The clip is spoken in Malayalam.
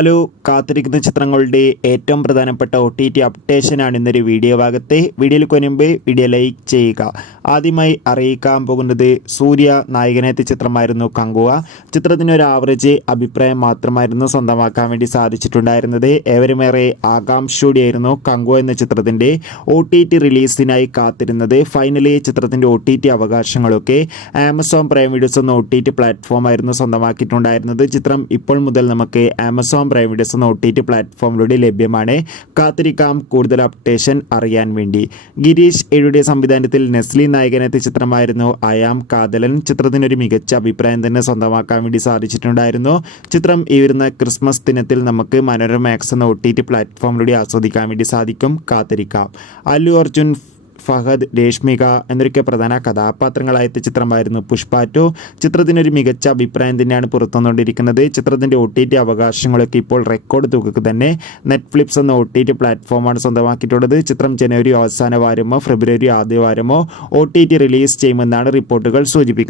ഹലോ, കാത്തിരിക്കുന്ന ചിത്രങ്ങളുടെ ഏറ്റവും പ്രധാനപ്പെട്ട OTT അപ്ഡേഷനാണ് ഇന്നൊരു വീഡിയോ ഭാഗത്തെ. വീഡിയോയിൽ മുൻപ് വീഡിയോ ലൈക്ക് ചെയ്യുക. ആദ്യമായി അറിയിക്കാൻ പോകുന്നത് സൂര്യ നായകനെത്തിയ ചിത്രമായിരുന്നു കങ്കുവ. ചിത്രത്തിന് ഒരു ആവറേജ് അഭിപ്രായം മാത്രമായിരുന്നു സ്വന്തമാക്കാൻ വേണ്ടി സാധിച്ചിട്ടുണ്ടായിരുന്നത്. ഏവരുമേറെ ആകാംക്ഷയോടെയായിരുന്നു കങ്കുവ എന്ന ചിത്രത്തിൻ്റെ OTT റിലീസിനായി കാത്തിരുന്നത്. ഫൈനലി ചിത്രത്തിൻ്റെ OTT അവകാശങ്ങളൊക്കെ ആമസോൺ പ്രൈം വീഡിയോസ് എന്ന OTT പ്ലാറ്റ്ഫോമായിരുന്നു സ്വന്തമാക്കിയിട്ടുണ്ടായിരുന്നത്. ചിത്രം ഇപ്പോൾ മുതൽ നമുക്ക് ആമസോൺ പ്രൈം വീഡിയോസ് എന്ന OTT പ്ലാറ്റ്ഫോമിലൂടെ ലഭ്യമാണ്. കാത്തിരിക്കാം കൂടുതൽ അപ്ഡേഷൻ അറിയാൻ വേണ്ടി. ഗിരീഷ് എഴുതിയ സംവിധാനത്തിൽ നെസ്ലി നായകനെത്തിയ ചിത്രമായിരുന്നു അയാം കാതലൻ. ചിത്രത്തിനൊരു മികച്ച അഭിപ്രായം തന്നെ സ്വന്തമാക്കാൻ വേണ്ടി സാധിച്ചിട്ടുണ്ടായിരുന്നു. ചിത്രം ഈ വരുന്ന ക്രിസ്മസ് ദിനത്തിൽ നമുക്ക് മനോരമ മാക്സ് എന്ന OTT പ്ലാറ്റ്ഫോമിലൂടെ ആസ്വദിക്കാൻ വേണ്ടി സാധിക്കും. കാത്തിരിക്കാം. അല്ലു അർജുൻ, ഫഹദ്, രേഷ്മിക എന്നൊക്കെ പ്രധാന കഥാപാത്രങ്ങളായ ചിത്രമായിരുന്നു പുഷ്പ 2. ചിത്രത്തിനൊരു മികച്ച അഭിപ്രായം തന്നെയാണ് പുറത്തുവന്നുകൊണ്ടിരിക്കുന്നത്. ചിത്രത്തിൻ്റെ OTT അവകാശങ്ങളൊക്കെ ഇപ്പോൾ റെക്കോർഡ് തുകക്ക് തന്നെ നെറ്റ്ഫ്ലിക്സ് എന്ന OTT പ്ലാറ്റ്ഫോമാണ് സ്വന്തമാക്കിയിട്ടുള്ളത്. ചിത്രം ജനുവരി അവസാന വാരമോ ഫെബ്രുവരി ആദ്യ വാരമോ OTT റിലീസ് ചെയ്യുമെന്നാണ് റിപ്പോർട്ടുകൾ സൂചിപ്പിക്കുന്നത്.